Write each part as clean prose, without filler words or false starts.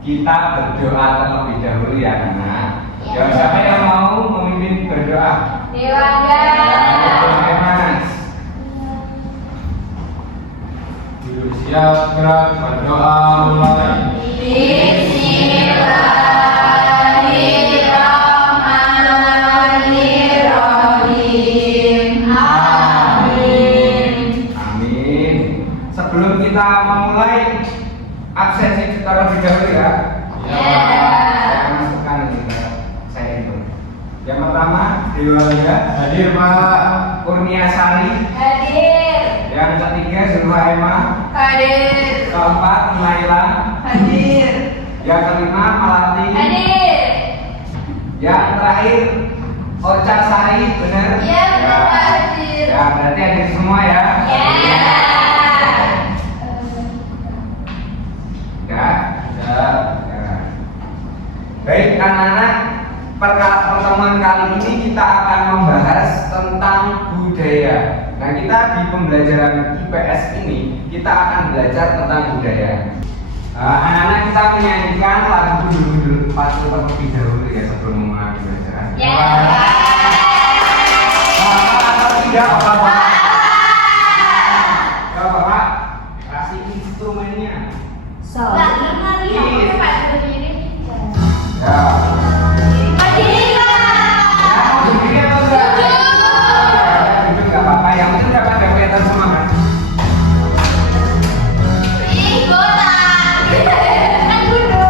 Kita berdoa terlebih dahulu ya anak. Ya, siapa yang mau memimpin berdoa? Dewangga. Mas. Siap, gerak, berdoa mulai. Bismillahirrahmanirrahim. Amin. Amin. Sebelum kita memulai absensi terlebih dahulu ya. Saya masukkan ini saya itu. Yang pertama Dewangga Hadir, Pak. Kurniasari. Hadir. Yang ketiga Zulhaima. Hadir. Keempat Naila. Hadir. Yang kelima Malati. Hadir. Yang terakhir Ocha Sari, benar? Iya, benar, Pak. Hadir. Ya, berarti hadir semua ya. Ya. Ya. Baik anak-anak, pertemuan kali ini kita akan membahas tentang budaya. Nah, kita di pembelajaran IPS ini kita akan belajar tentang budaya. Anak-anak kita menyanyikan lagu Gundul-Gundul Pacu terlebih dahulu ya sebelum memulai pembelajaran. Ya. Atau tidak apa-apa. Bapak, kasih instrumennya. Lah, dengar lihat pakai Pak berdiri. Ya. Berdiri lah. Ya, berdiri atau enggak? Duduk nggak apa-apa, yang penting dapat kelihatan semua kan? Ih, botak. Kan gundul.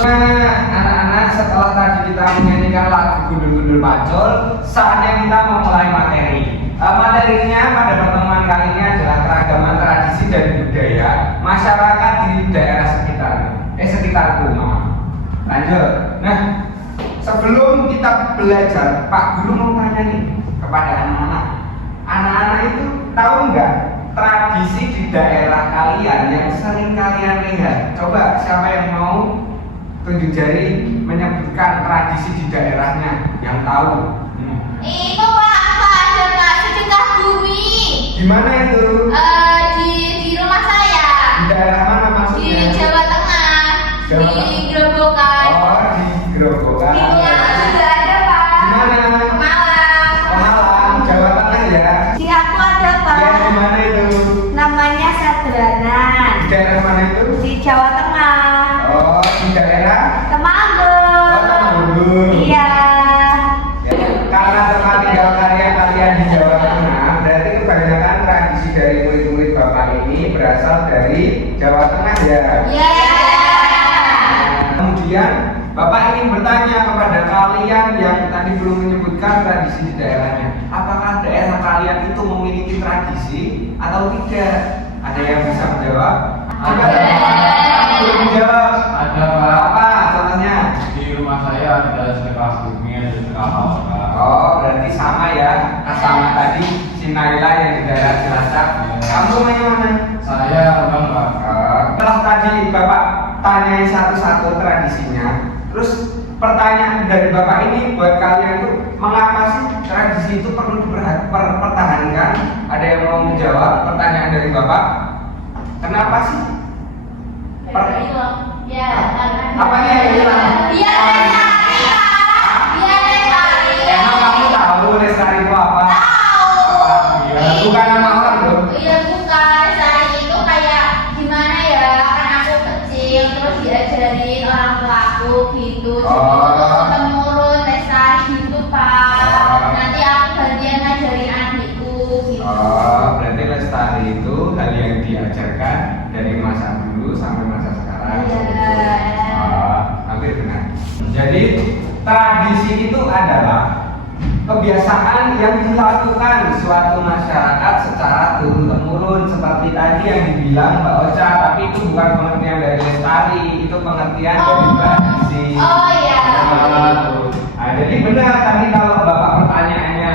Anak-anak, setelah tadi kita menyanyikan lagu Gundul-Gundul Pacul, saatnya kita memulai materi. Materinya pada pertemuan kali ini adalah keragaman tradisi dan budaya masyarakat di daerah sekitarku, Mama. Lanjut. Nah, sebelum kita belajar, Pak Guru mau tanya nih kepada anak-anak. Anak-anak itu tahu nggak tradisi di daerah kalian yang sering kalian lihat? Coba siapa yang mau tunjuk jari menyebutkan tradisi di daerahnya yang tahu. Itu Pak, ada Pak sedekah bumi. Di mana itu? Di rumah saya. Di daerah mana Di maksudnya? Jawa Tengah. Jawa Di Tengah. Gerobokan. Oh, di Gerobokan. Di Malang juga ada Pak. Di mana? Malang. Malang, Jawa Tengah ya. Di aku ada Pak. Ya, di mana itu? Namanya Sadranan. Di daerah mana itu? Di Jawa Tengah. Oh, di daerah Temanggung. Oh, Temanggung. Iya. Ya, karena tempat tinggal kalian di Jawa Tengah, berarti kebanyakan tradisi dari murid-murid Bapak ini berasal dari Jawa Tengah ya. Iya. Kemudian Bapak ingin bertanya kepada kalian yang tadi belum menyebutkan tradisi di daerahnya, apakah daerah kalian itu memiliki tradisi atau tidak? Ada yang bisa menjawab? Coba belum menjawab. Ada, Pak. Apa contohnya? Di rumah saya ada sedekah bumi, ada sedekah halal. Oh, berarti sama ya, sama tadi si Naila yang di daerah Cilacap. Kamu rumahnya mana? Saya Rembang, Pak. Setelah tadi Bapak tanyain satu-satu tradisinya, terus pertanyaan dari Bapak ini buat kalian tuh, mengapa sih tradisi itu perlu dipertahankan. Ada yang mau menjawab pertanyaan dari Bapak? Kenapa sih? Ya, Apanya yang hilang? Biar lestari, Pak. Biar lestari. Emang kamu tahu lestari itu apa? Tahu. Bukan nama orang loh. Iya bukan, lestari itu kayak gimana ya? Kan aku kecil terus diajarin orang tua aku gitu. Oh. Temurun lestari gitu Pak. Oh. Nanti aku gantian ngajarin adikku gitu. Oh, berarti lestari itu hal yang diajarkan dari masa dulu sampai masa sekarang. Iya. Oh, hampir benar. Jadi tradisi itu adalah kebiasaan yang dilakukan suatu masyarakat secara turun-temurun, seperti tadi yang dibilang Mbak Ocha, tapi itu bukan pengertian dari lestari, itu pengertian dari tradisi. Oh iya. Nah, jadi benar tadi kalau Bapak pertanyaannya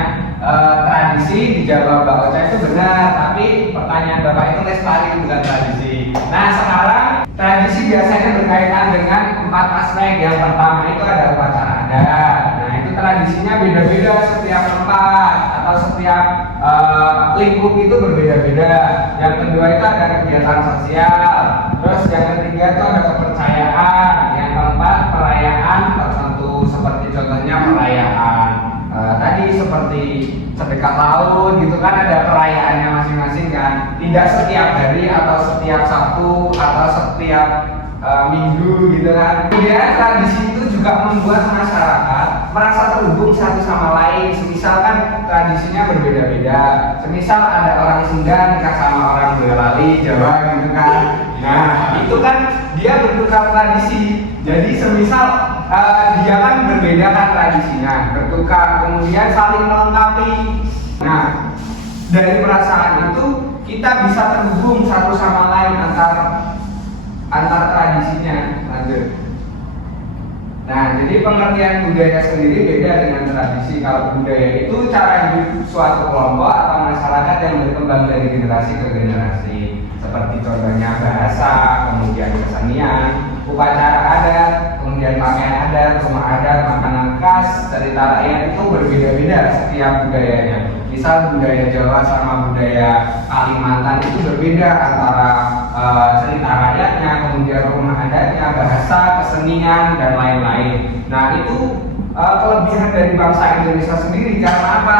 tradisi, dijawab Mbak Ocha itu benar, tapi pertanyaan Bapak itu lestari bukan tradisi. Nah sekarang tradisi biasanya berkaitan dengan 4 aspek. Yang pertama itu ada upacara adat. Nah itu tradisinya beda-beda setiap tempat atau setiap lingkup itu berbeda-beda. Yang kedua itu ada kegiatan sosial. Terus yang ketiga itu ada kepercayaan. Yang keempat perayaan tertentu, seperti contohnya perayaan tadi seperti sedekah laut gitu kan, ada perayaannya masing-masing kan. Tidak setiap hari atau setiap Sabtu atau setiap minggu gitu kan. Kemudian tradisi itu juga membuat masyarakat merasa terhubung satu sama lain. Semisal kan tradisinya berbeda-beda. Semisal ada orang Sunda nikah sama orang Boyolali Jawa gitu kan. Nah itu kan dia bertukar tradisi. Jadi semisal dia kan berbeda kan tradisinya, bertukar, kemudian saling melengkapi. Nah dari perasaan itu kita bisa terhubung satu sama lain antar tradisinya. Lanjut. Nah jadi pengertian budaya sendiri beda dengan tradisi. Kalau budaya itu cara hidup suatu kelompok atau masyarakat yang berkembang dari generasi ke generasi, seperti contohnya bahasa, kemudian kesenian, upacara adat, kemudian pakaian adat, rumah adat, makanan khas, cerita rakyat itu berbeda-beda setiap budayanya. Misal budaya Jawa sama budaya Kalimantan itu berbeda antara cerita rakyatnya, kemudian rumah adatnya, bahasa, kesenian, dan lain-lain. Nah itu kelebihan dari bangsa Indonesia sendiri. Karena apa?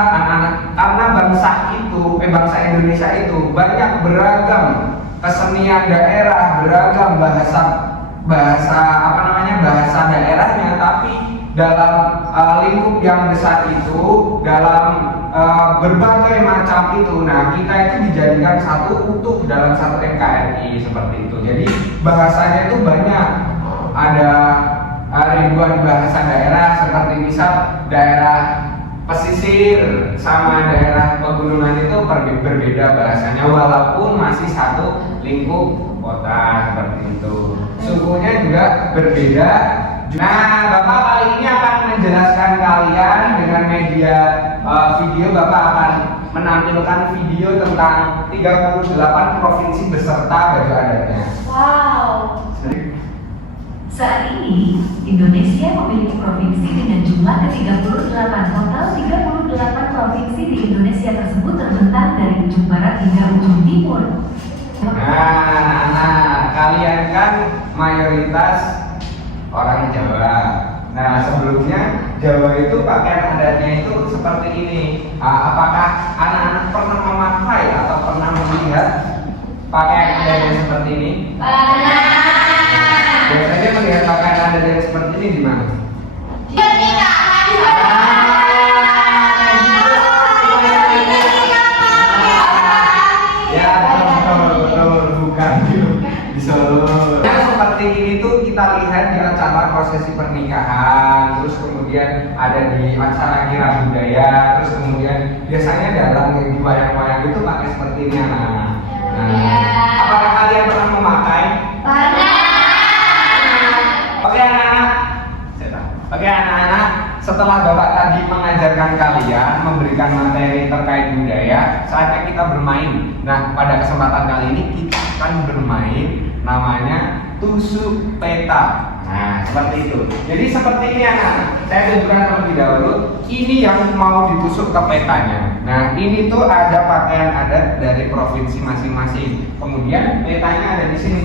Karena bangsa Indonesia itu banyak beragam kesenian daerah, beragam bahasa daerahnya, tapi dalam lingkup yang besar itu, dalam berbagai macam itu. Nah kita itu dijadikan satu utuh dalam satu NKRI seperti itu. Jadi bahasanya itu banyak, ada ribuan bahasa daerah, seperti misal daerah pesisir sama daerah pegunungan itu berbeda bahasanya, walaupun masih satu lingkup kota seperti itu. Sukunya juga berbeda. Nah, Bapak kali ini akan menjelaskan kalian dengan media video. Bapak akan menampilkan video tentang 38 provinsi beserta baju adatnya. Wow. Saat ini, Indonesia memiliki provinsi dengan jumlah ke-38. Total 38 provinsi di Indonesia tersebut terbentang dari ujung barat hingga ujung timur. Nah, kalian kan mayoritas orang Jawa. Nah, sebelumnya Jawa itu pakaian adatnya itu seperti ini. Apakah anak-anak pernah memakai atau pernah melihat pakaian adatnya seperti ini? Pernah. Biasanya melihat pakaian adat yang seperti ini di mana? Di pernikahan. Ya, betul, bukan di Solo. Yang seperti ini tuh kita lihat di acara prosesi pernikahan, terus kemudian ada di acara kirab budaya, terus kemudian biasanya dalam yang di wayang-wayang itu pakai seperti ini. Apakah kalian pernah memakai? Pernah. Oke anak-anak, setelah Bapak tadi mengajarkan kalian, memberikan materi terkait budaya, saatnya kita bermain. Nah, pada kesempatan kali ini kita akan bermain namanya tusuk peta. Nah, seperti itu. Jadi seperti ini anak-anak. Saya tunjukkan terlebih dahulu. Ini yang mau ditusuk ke petanya. Nah, ini tuh ada pakaian adat dari provinsi masing-masing. Kemudian petanya ada di sini.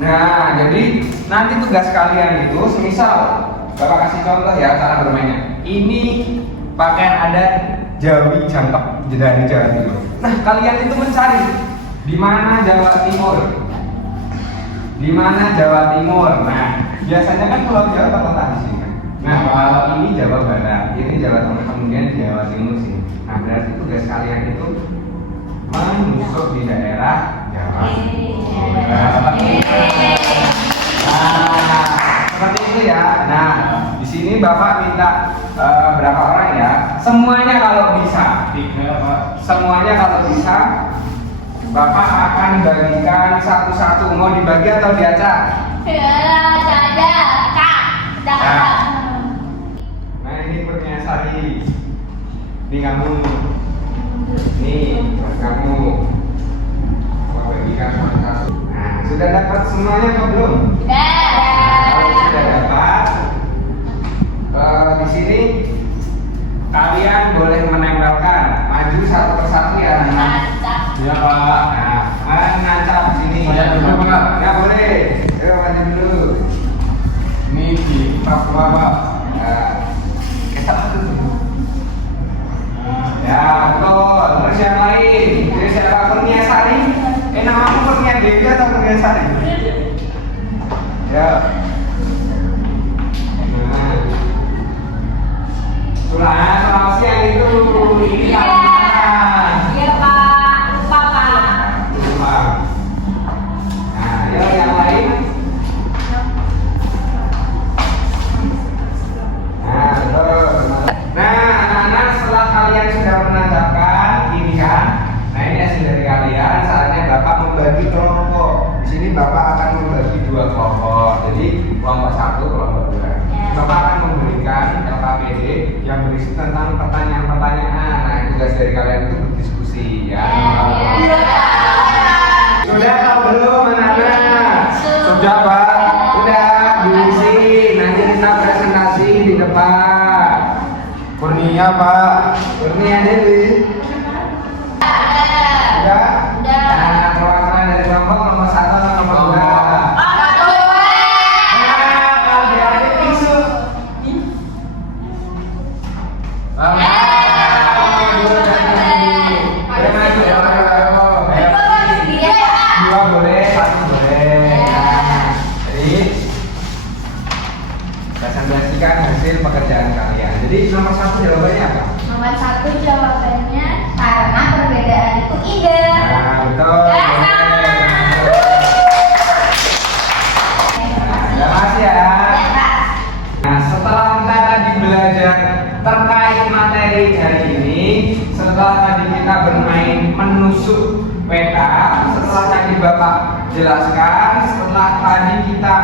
Nah, jadi nanti tugas kalian itu, semisal Bapak kasih contoh ya cara bermainnya. Ini pakaian adat Jawi Jangkep dari Jawa Timur. Nah, kalian itu mencari di mana Jawa Timur. Di mana Jawa Timur? Nah, biasanya kan Pulau Jawa terletak di sini. Nah, kalau ini Jawa Barat, ini Jawa Tengah, kemudian Jawa Timur sih. Nah, berarti tugas kalian itu menusuk di daerah Jawa Timur. Nah, seperti itu. Nah, seperti itu ya. Nah, di sini Bapak minta berapa orang ya? Semuanya kalau bisa. 3 Pak. Semuanya kalau bisa. Bapak akan bagikan satu-satu. Mau dibagi atau diacak? Ada, Kak. Nah, ini Kurnia Sari. Ini kamu. Nih, kamu. Mau bagikan satu-satu. Nah, sudah dapat semuanya atau belum? Kalau sudah dapat, di sini kalian boleh menempelkan. Maju satu persatu ya, anak. Iya Pak. Nah, menancap di sini. Saya dulu, Pak. Ya boleh. Ayo maju dulu. Ini di Papua Pak. Kita dulu. Ya betul. Terus yang lain. Jadi siapa? Kurnia Sari. Namamu Kurnia Dewi atau Kurnia Sari? Ya. Nah. Sulawesi yang itu ini Kalimantan. Iya Pak, lupa Pak. Lupa. Nah, ya yang lain. Nah, betul. Nah, anak-anak setelah kalian sudah menancapkan ini kan. Nah, ini hasil dari kalian. Saatnya Bapak membagi kelompok. Di sini Bapak akan membagi 2 kelompok. Jadi kelompok 1, kelompok 2. Bapak akan memberikan LKPD yang berisi tentang pertanyaan-pertanyaan. Nah, tugas dari kalian itu berdiskusi ya. Sudah atau belum anak-anak? Sudah Pak. Sudah diisi. Nanti kita presentasi di depan. Kurnia Pak. Kurnia Dewi. Sudah? Udah. Nah, perwakilan dari kelompok nomor 1 atau nomor 2? Presentasikan hasil pekerjaan kalian. Jadi nomor 1 jawabannya apa? Nomor 1 jawabannya karena perbedaan itu indah. Nah, betul. Terima kasih ya. Nah, setelah kita tadi belajar terkait materi hari ini, setelah tadi kita bermain menusuk peta, setelah tadi Bapak jelaskan, setelah tadi kita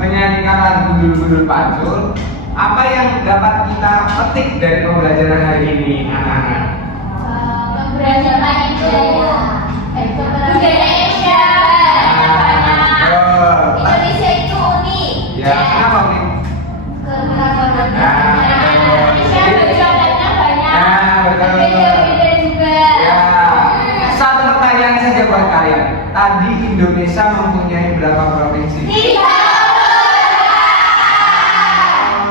menyanyikan lagu Gundul-Gundul Pacul, apa yang dapat kita petik dari pembelajaran hari ini, anak-anak? Keberagaman budaya. Budaya Indonesia. Indonesia itu unik. Ya, kenapa nih? Keberagaman Nah, Indonesia beragamnya banyak. Nah, betul. Berbeda-beda juga. Ya, satu pertanyaan saja buat kalian. Tadi Indonesia mempunyai berapa provinsi? 3.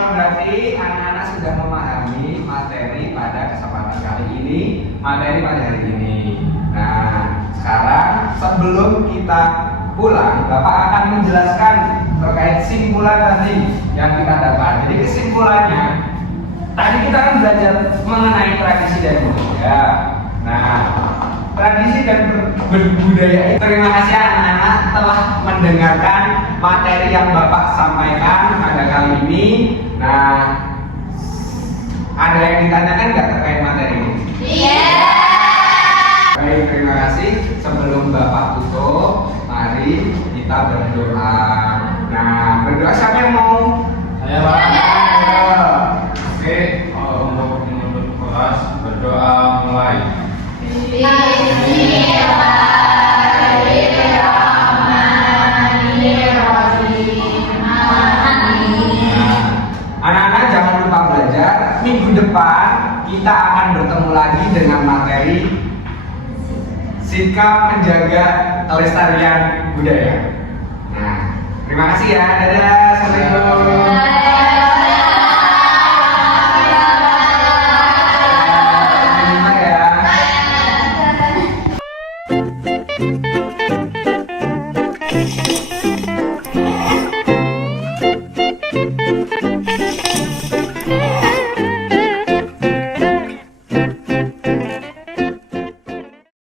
Berarti anak-anak sudah memahami materi pada kesempatan kali ini, materi pada hari ini. Nah, sekarang sebelum kita pulang, Bapak akan menjelaskan terkait simpulan tadi yang kita dapat. Jadi kesimpulannya, tadi kita kan belajar mengenai tradisi dan budaya. Nah, tradisi dan berbudaya itu. Terima kasih anak-anak telah mendengarkan materi yang Bapak sampaikan pada kali ini. Nah, ada yang ditanyakan nggak terkait materi ini? Iya. Baik, terima kasih. Sebelum Bapak tutup, mari kita berdoa. Nah, berdoa siapa yang mau? Saya Pak. Ayo. Oke, untuk menutup kelas berdoa mulai. Bismillahirrahmanirrahim. minggu depan kita akan bertemu lagi dengan materi sikap menjaga kelestarian budaya. Nah, terima kasih ya. Dadah. Assalamualaikum. Bye.